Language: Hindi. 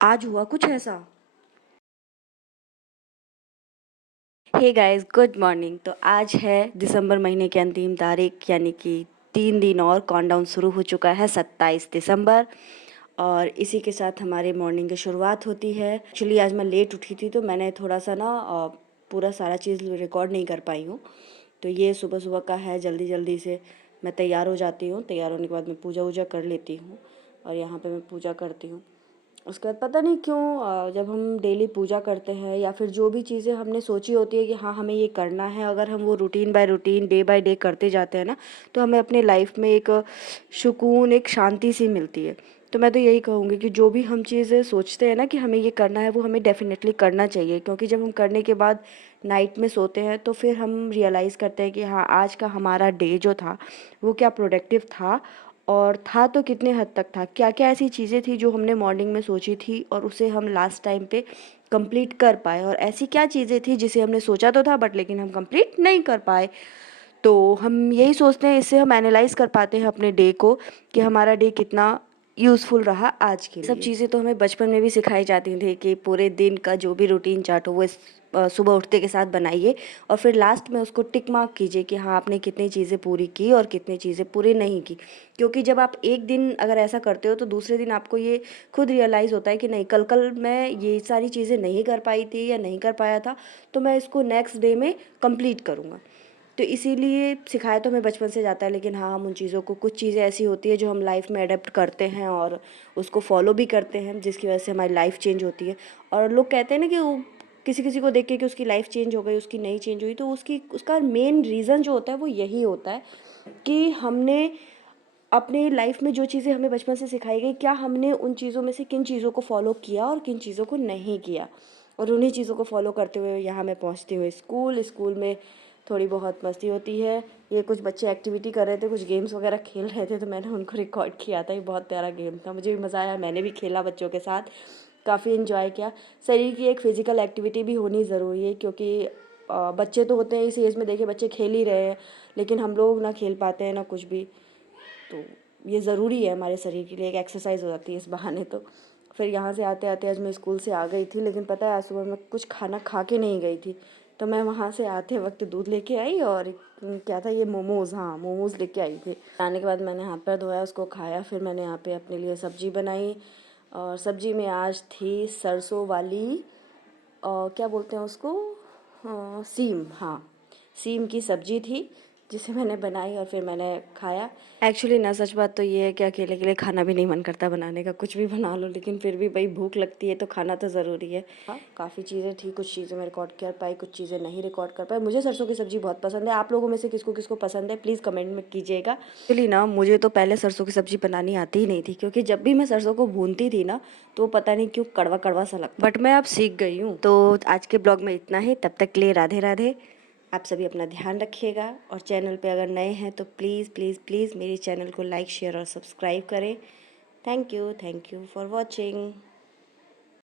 आज हुआ कुछ ऐसा। Hey guys, good morning. तो आज है दिसंबर महीने की अंतिम तारीख, यानी कि 3 दिन और काउंटडाउन शुरू हो चुका है, 27 दिसंबर। और इसी के साथ हमारे मॉर्निंग की शुरुआत होती है। एक्चुअली आज मैं लेट उठी थी तो मैंने थोड़ा सा ना पूरा सारा चीज़ रिकॉर्ड नहीं कर पाई हूँ। तो ये सुबह सुबह का है, जल्दी जल्दी से मैं तैयार हो जाती हूँ। तैयार होने के बाद मैं पूजा वूजा कर लेती हूँ और यहाँ पे मैं पूजा करती हूँ। उसके बाद पता नहीं क्यों जब हम डेली पूजा करते हैं या फिर जो भी चीज़ें हमने सोची होती है कि हाँ हमें ये करना है, अगर हम वो routine by routine day by day करते जाते हैं ना, तो हमें अपने लाइफ में एक सुकून, एक शांति सी मिलती है। तो मैं तो यही कहूँगी कि जो भी हम चीज़ें सोचते हैं ना कि हमें ये करना है, वो हमें डेफिनेटली करना चाहिए, क्योंकि जब हम करने के बाद नाइट में सोते हैं तो फिर हम रियलाइज़ करते हैं कि हाँ आज का हमारा डे जो था वो क्या प्रोडक्टिव था, और था तो कितने हद तक था, क्या-क्या ऐसी चीज़ें थी जो हमने मॉर्निंग में सोची थी और उसे हम लास्ट टाइम पे कंप्लीट कर पाए, और ऐसी क्या चीज़ें थी जिसे हमने सोचा तो था बट लेकिन हम कंप्लीट नहीं कर पाए। तो हम यही सोचते हैं, इससे हम एनालाइज़ कर पाते हैं अपने डे को कि हमारा डे कितना यूज़फुल रहा आज के लिए। सब चीज़ें तो हमें बचपन में भी सिखाई जाती थी कि पूरे दिन का जो भी रूटीन चार्ट हो वो सुबह उठते के साथ बनाइए और फिर लास्ट में उसको टिक मार्क कीजिए कि हाँ आपने कितनी चीज़ें पूरी की और कितनी चीज़ें पूरी नहीं की। क्योंकि जब आप एक दिन अगर ऐसा करते हो तो दूसरे दिन आपको ये खुद रियलाइज़ होता है कि नहीं, कल मैं ये सारी चीज़ें नहीं कर पाई थी या नहीं कर पाया था, तो मैं इसको नेक्स्ट डे में कंप्लीट करूँगा। तो इसीलिए सिखाया तो हमें बचपन से जाता है, लेकिन हाँ हम उन चीज़ों को, कुछ चीज़ें ऐसी होती है जो हम लाइफ में अडेप्ट करते हैं और उसको फॉलो भी करते हैं, जिसकी वजह से हमारी लाइफ चेंज होती है। और लोग कहते हैं ना कि वो किसी किसी को देख के कि उसकी लाइफ चेंज हो गई, उसकी नहीं चेंज हुई, तो उसका मेन रीज़न जो होता है वो यही होता है कि हमने अपनी लाइफ में जो चीज़ें हमें बचपन से सिखाई गई, क्या हमने उन चीज़ों में से किन चीज़ों को फॉलो किया और किन चीज़ों को नहीं किया। और उन्हीं चीज़ों को फॉलो करते हुए यहाँ मैं पहुँचती हूँ स्कूल में थोड़ी बहुत मस्ती होती है। ये कुछ बच्चे एक्टिविटी कर रहे थे, कुछ गेम्स वगैरह खेल रहे थे, तो मैंने उनको रिकॉर्ड किया था। ये बहुत प्यारा गेम था, मुझे भी मज़ा आया, मैंने भी खेला बच्चों के साथ, काफ़ी इन्जॉय किया। शरीर की एक फ़िज़िकल एक्टिविटी भी होनी ज़रूरी है, क्योंकि बच्चे तो होते हैं इस एज में, देखिए बच्चे खेल ही रहे हैं, लेकिन हम लोग ना खेल पाते हैं ना कुछ भी। तो ये ज़रूरी है हमारे शरीर के लिए, एक एक्सरसाइज हो जाती है इस बहाने। तो फिर यहाँ से आते आते आज मैं स्कूल से आ गई थी, लेकिन पता है आज सुबह मैं कुछ खाना खा के नहीं गई थी। तो मैं वहाँ से आते वक्त दूध लेके आई और क्या था ये, मोमोज़, हाँ मोमोज़ लेके आई थी। आने के बाद मैंने हाथ पैर धोया, उसको खाया, फिर मैंने यहाँ पे अपने लिए सब्ज़ी बनाई। और सब्ज़ी में आज थी सरसों वाली, क्या बोलते हैं उसको, सीम, हाँ सीम की सब्ज़ी थी, जिसे मैंने बनाई और फिर मैंने खाया। एक्चुअली ना सच बात तो ये है कि अकेले के लिए खाना भी नहीं मन करता बनाने का, कुछ भी बना लो, लेकिन फिर भी भाई भूख लगती है तो खाना तो ज़रूरी है। हाँ काफ़ी चीज़ें थी, कुछ चीज़ें मैं रिकॉर्ड कर पाई, कुछ चीज़ें नहीं रिकॉर्ड कर पाई। मुझे सरसों की सब्ज़ी बहुत पसंद है, आप लोगों में से किसको किसको पसंद है प्लीज़ कमेंट में कीजिएगा। एक्चुअली ना मुझे तो पहले सरसों की सब्ज़ी बनानी आती ही नहीं थी, क्योंकि जब भी मैं सरसों को भूनती थी ना तो पता नहीं क्यों कड़वा कड़वा सा लगता, बट मैं अब सीख गई हूँ। तो आज के ब्लॉग में इतना ही, तब तक के लिए राधे राधे। आप सभी अपना ध्यान रखिएगा, और चैनल पे अगर नए हैं तो प्लीज़ प्लीज़ प्लीज़ मेरे चैनल को लाइक शेयर और सब्सक्राइब करें। Thank you for watching.